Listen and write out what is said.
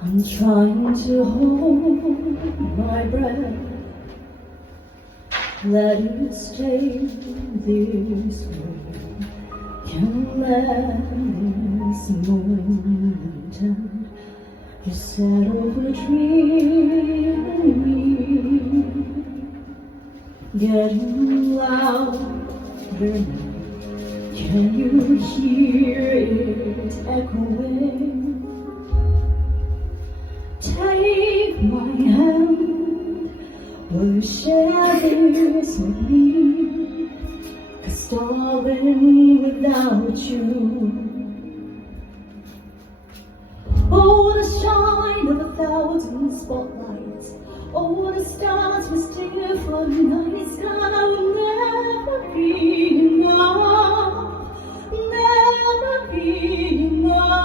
I'm trying to hold my breath, let it stay this way. Can't let this moment end. You settle for dreaming me, getting louder now. Can you hear it echoing? Take my hand, will you share this with me? 'Cause darling, without you, oh, the shine of 1,000 spotlights, oh, the stars we stare for the night sky will never be enough, never be enough.